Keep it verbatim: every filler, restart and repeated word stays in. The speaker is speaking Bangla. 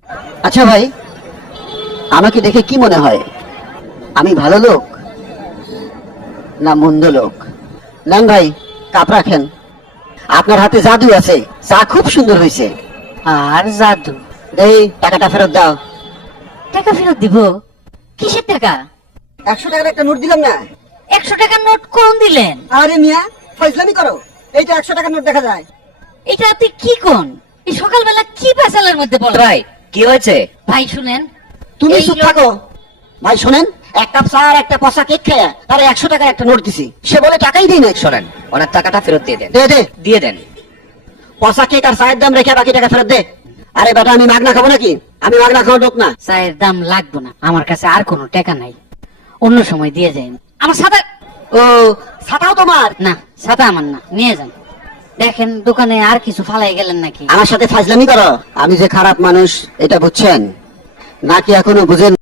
আচ্ছা ভাই, আমাকে দেখে কি মনে হয়, আমি ভালো লোক না মন্দ লোক? নেন ভাই, কাপ রাখেন। আপনার হাতে জাদু আছে, চা খুব সুন্দর হয়েছে। আর জাদু? এই টাকাটা ফেরত দাও। টাকা ফেরত দিব? কিসের টাকা? একশো টাকার একটা নোট দিলাম না? একশো টাকার নোট কোন দিলেন? আরে মিয়া, ফয়জলামি করো। এইটা একশো টাকার নোট দেখা যায়। এটা আপনি কি কোন? এই সকালবেলা কি পেশালের মধ্যে বল? ভাই কি হয়েছে? ভাই শুনেন, তুমি এই চুপ লোক- থাকো। ভাই শোনেন, এক কাপ চা আর একটা পচা কেক খেয়ে তার একশো টাকার একটা নোট দিছি, সে বলে টাকাই দিই না। শোনেন, ওনার টাকাটা ফেরত দিয়ে দেন। দে দে, দিয়ে দেন। পচা কেক আর চায়ের দাম রেখে বাকি টাকা ফেরত দে। আরে বেটা, আমি মাগনা খাবো নাকি? আমি মাগনা খাওয়া লোক না। চায়ের দাম লাগবে না, আমার কাছে আর কোনো টাকা নাই, অন্য সময় দিয়ে যাই। আমার সাথে ও, ছাতাও তোমার? না, সাথে আমার না, নিয়ে যান। দেখেন দোকানে আর কিছু ফালাই গেলেন নাকি? আমার সাথে ফাজলামি করো? আমি যে খারাপ মানুষ এটা বুঝছেন নাকি এখনো বুঝেন?